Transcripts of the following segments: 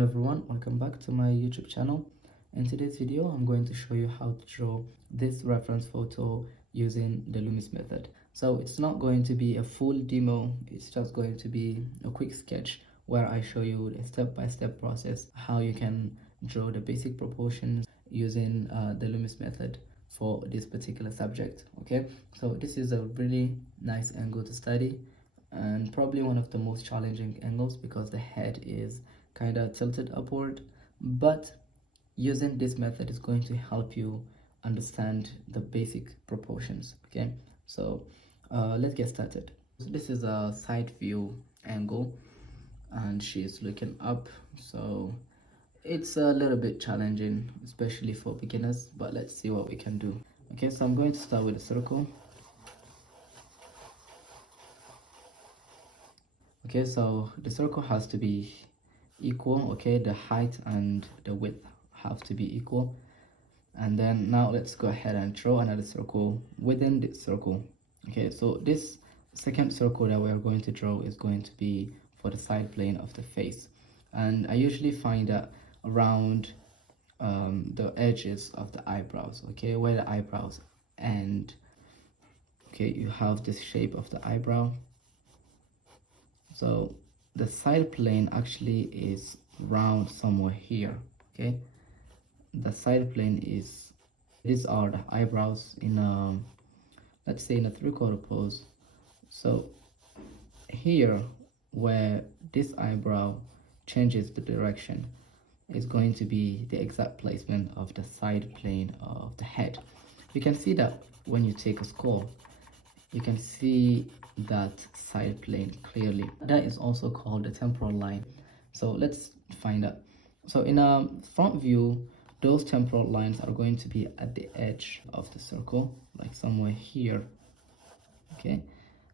Hello everyone, welcome back to my YouTube channel. In today's video, I'm going to show you how to draw this reference photo using the Loomis method. So it's not going to be a full demo, it's just going to be a quick sketch where I show you a step-by-step process how you can draw the basic proportions using the Loomis method for this particular subject. Okay, so this is a really nice angle to study and probably one of the most challenging angles because the head is kind of tilted upward, but using this method is going to help you understand the basic proportions. Okay, so let's get started. So this is a side view angle and she's looking up, so it's a little bit challenging, especially for beginners, but let's see what we can do. Okay, so I'm going to start with a circle. Okay, so the circle has to be equal. Okay, the height and the width have to be equal. And then now let's go ahead and draw another circle within this circle. Okay, so this second circle that we are going to draw is going to be for the side plane of the face. And I usually find that around the edges of the eyebrows, okay, where the eyebrows end. Okay, you have this shape of the eyebrow. So the side plane actually is round somewhere here. Okay, the side plane is, these are the eyebrows in a, let's say in a three-quarter pose. So here where this eyebrow changes the direction is going to be the exact placement of the side plane of the head. You can see that when you take a skull, you can see that side plane clearly. That is also called the temporal line. So let's find out. So in a front view, those temporal lines are going to be at the edge of the circle, like somewhere here. Okay,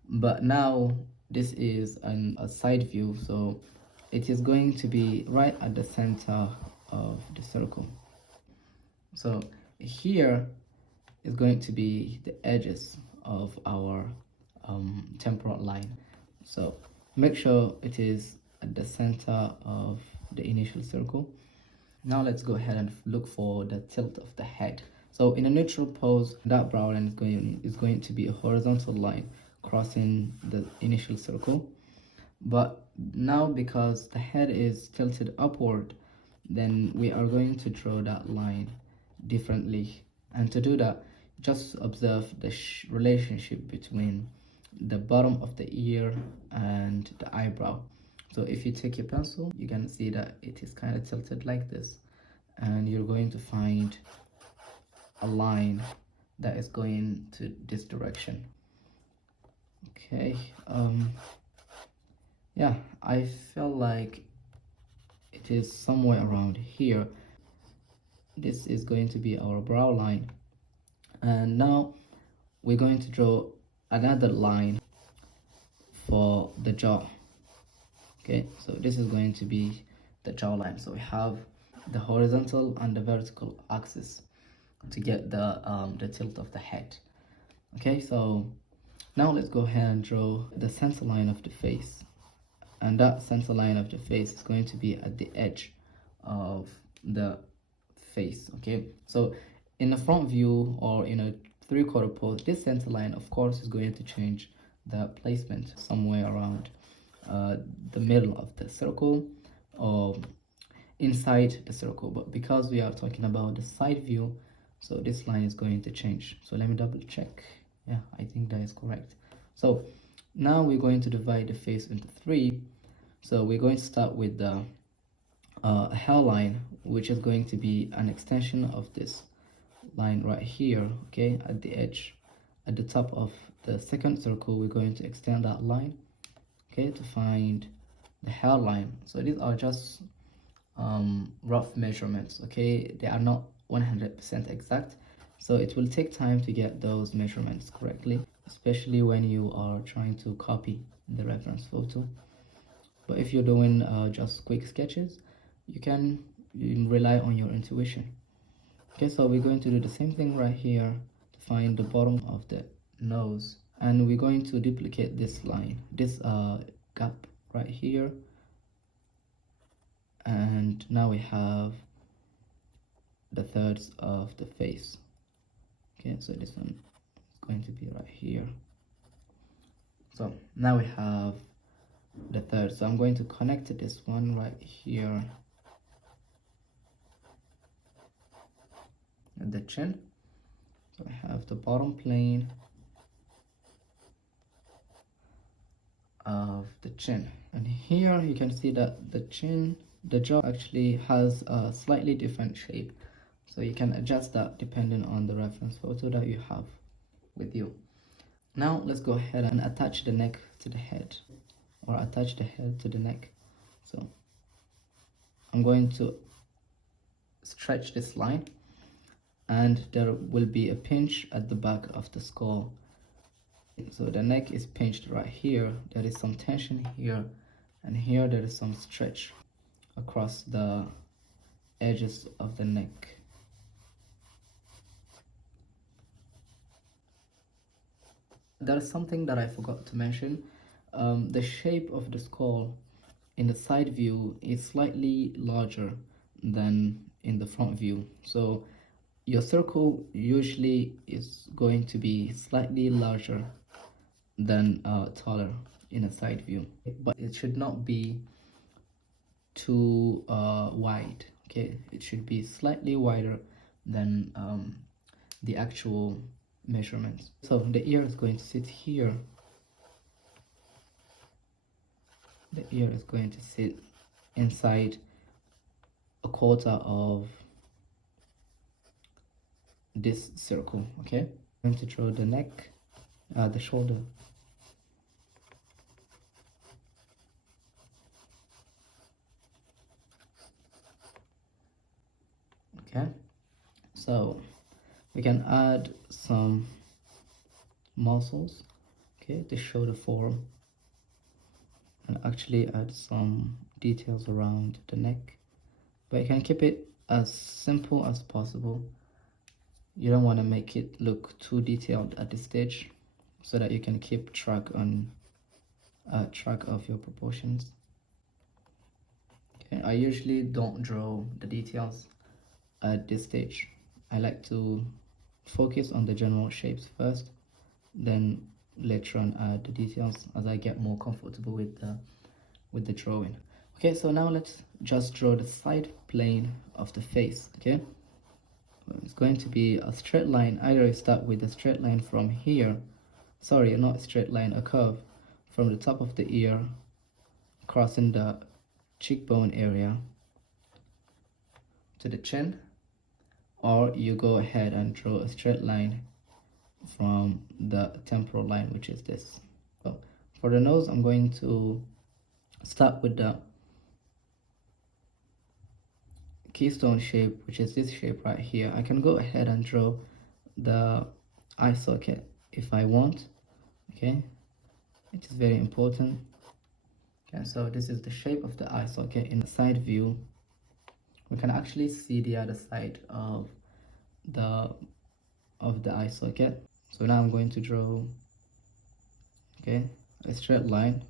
but now this is a side view, so it is going to be right at the center of the circle. So here is going to be the edges of our temporal line. So make sure it is at the center of the initial circle. Now let's go ahead and look for the tilt of the head. So in a neutral pose, that brow line is going to be a horizontal line crossing the initial circle. But now because the head is tilted upward, then we are going to draw that line differently. And to do that, just observe the relationship between the bottom of the ear and the eyebrow. So if you take your pencil, you can see that it is kind of tilted like this, and you're going to find a line that is going to this direction. Okay, yeah, I feel like it is somewhere around here. This is going to be our brow line, and now we're going to draw another line for the jaw. Okay, so this is going to be the jawline. So we have the horizontal and the vertical axis to get the tilt of the head. Okay, so now let's go ahead and draw the center line of the face, and that center line of the face is going to be at the edge of the face. Okay, so in a front view or in a three-quarter pose, this center line of course is going to change the placement somewhere around the middle of the circle or inside the circle. But because we are talking about the side view, so this line is going to change. So let me double check. Yeah, I think that is correct. So now we're going to divide the face into three. So we're going to start with the hairline, which is going to be an extension of this line right here. Okay, at the edge, at the top of the second circle, we're going to extend that line, okay, to find the hairline. So these are just rough measurements, okay, they are not 100% exact, so it will take time to get those measurements correctly, especially when you are trying to copy the reference photo. But if you're doing just quick sketches, you can rely on your intuition. Okay, so we're going to do the same thing right here to find the bottom of the nose, and we're going to duplicate this line, this gap right here, and and now we have the thirds of the face. Okay, so this one is going to be right here. So now we have the third, so I'm going to connect to this one right here at the chin. So I have the bottom plane of the chin, and here you can see that the jaw actually has a slightly different shape, so you can adjust that depending on the reference photo that you have with you. Now let's go ahead and attach the neck to the head, or attach the head to the neck. So I'm going to stretch this line, and there will be a pinch at the back of the skull. So the neck is pinched right here, there is some tension here, and here there is some stretch across the edges of the neck. There is something that I forgot to mention. The shape of the skull in the side view is slightly larger than in the front view. So your circle usually is going to be slightly larger than taller in a side view, but it should not be too wide. Okay, it should be slightly wider than the actual measurements. So the ear is going to sit here. The ear is going to sit inside a quarter of this circle. Okay, I'm going to draw the neck, the shoulder. Okay, so we can add some muscles, okay, to show the form, and actually add some details around the neck, but you can keep it as simple as possible. You don't want to make it look too detailed at this stage, so that you can keep track of your proportions. Okay, I usually don't draw the details at this stage. I like to focus on the general shapes first, then later on add the details as I get more comfortable with the drawing. Okay, so now let's just draw the side plane of the face. Okay, it's going to be a straight line. Either you start with a straight line from here, sorry, not a straight line, a curve from the top of the ear, crossing the cheekbone area to the chin, or you go ahead and draw a straight line from the temporal line, which is this. So for the nose, I'm going to start with the keystone shape, which is this shape right here. I can go ahead and draw the eye socket if I want. Okay, it is very important. Okay, so this is the shape of the eye socket. In the side view, we can actually see the other side of the eye socket. So now I'm going to draw, okay, a straight line.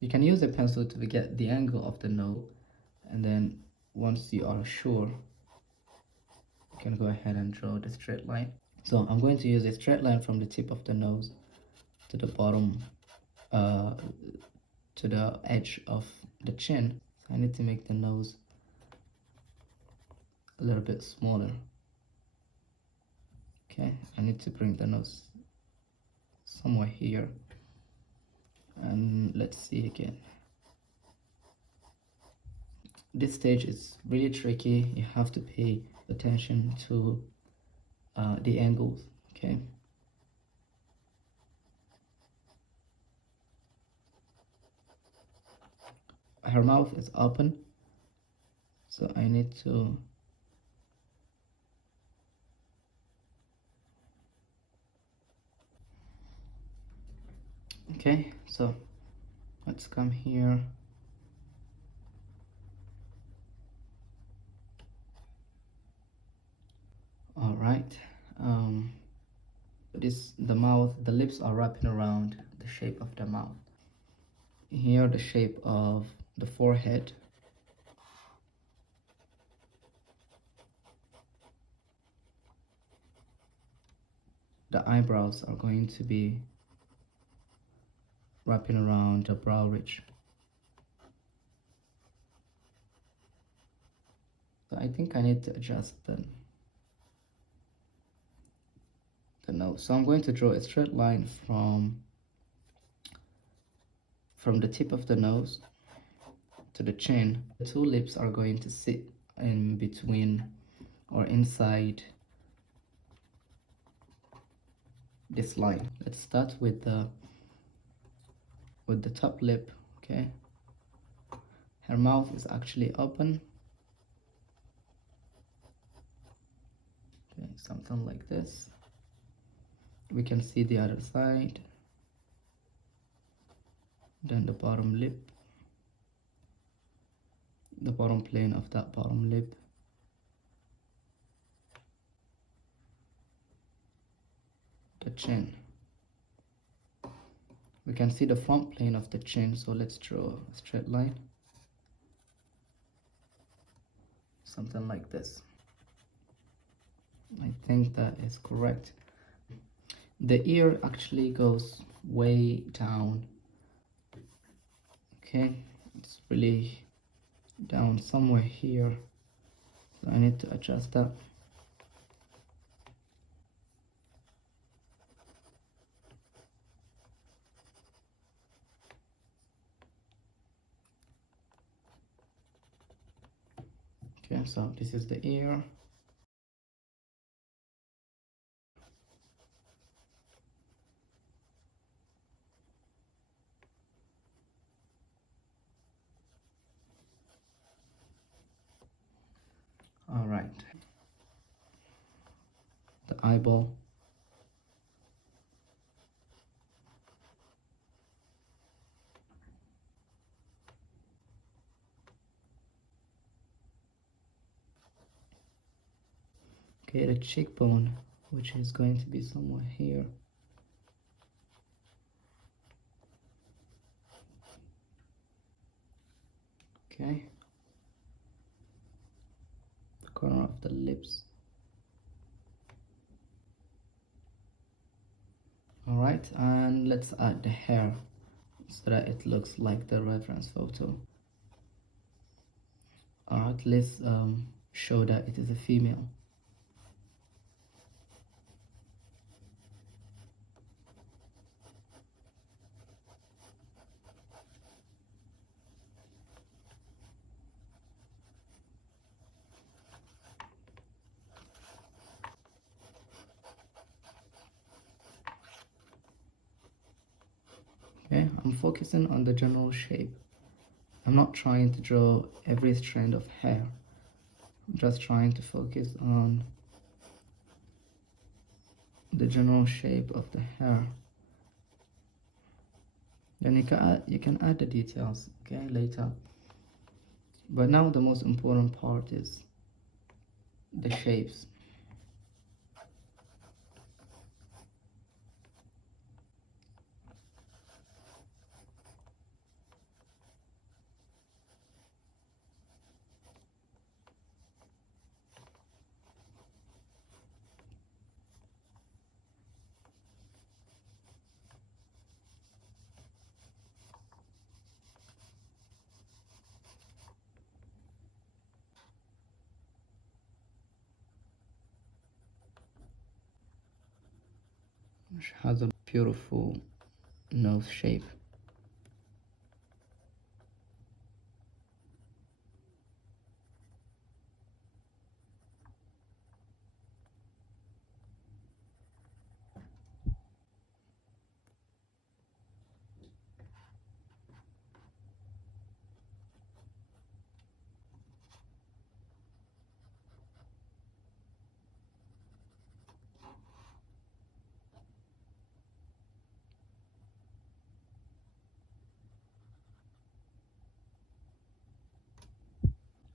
You can use a pencil to get the angle of the nose, and then once you are sure, you can go ahead and draw the straight line. So I'm going to use a straight line from the tip of the nose to the bottom, to the edge of the chin. So I need to make the nose a little bit smaller. Okay, I need to bring the nose somewhere here, and let's see again. This stage is really tricky. You have to pay attention to the angles. Okay, her mouth is open, so I need to okay, so let's come here. All right, the mouth, the lips are wrapping around the shape of the mouth. Here the shape of the forehead, the eyebrows are going to be wrapping around the brow ridge. So I think I need to adjust the nose. So I'm going to draw a straight line from the tip of the nose to the chin. The two lips are going to sit in between or inside this line. Let's start with the top lip. Okay, her mouth is actually open. Okay, something like this. We can see the other side, then the bottom lip, the bottom plane of that bottom lip, the chin. We can see the front plane of the chin, so let's draw a straight line, something like this. I think that is correct. The ear actually goes way down. Okay, it's really down somewhere here, so I need to adjust that. Okay, so this is the ear. All right, the eyeball. Okay, the cheekbone, which is going to be somewhere here. Okay, the corner of the lips. All right, and let's add the hair so that it looks like the reference photo. All right, let's show that it is a female. Okay, I'm focusing on the general shape. I'm not trying to draw every strand of hair. I'm just trying to focus on the general shape of the hair. Then you can add the details, okay, later. But now the most important part is the shapes. She has a beautiful nose shape.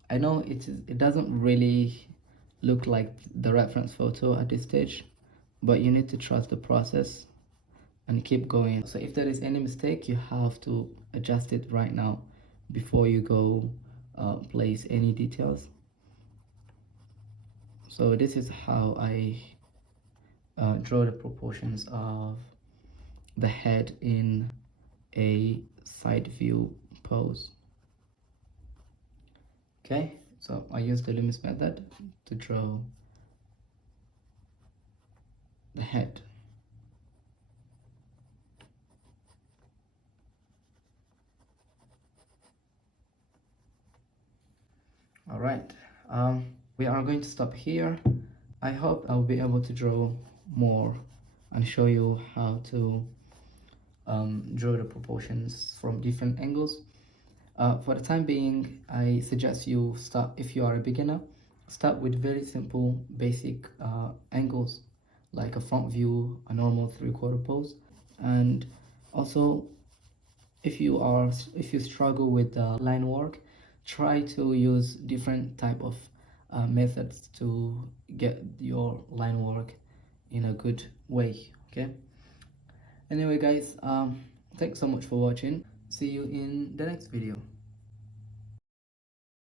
I know it doesn't really look like the reference photo at this stage, but you need to trust the process and keep going. So if there is any mistake, you have to adjust it right now before you go place any details. So this is how I draw the proportions of the head in a side view pose. Okay, so I use the Loomis method to draw the head. All right, we are going to stop here. I hope I'll be able to draw more and show you how to draw the proportions from different angles. For the time being, I suggest you start, if you are a beginner, start with very simple basic angles like a front view, a normal 3/4 pose. And also, if you struggle with line work, try to use different type of methods to get your line work in a good way. Okay, anyway guys, thanks so much for watching. See you in the next video.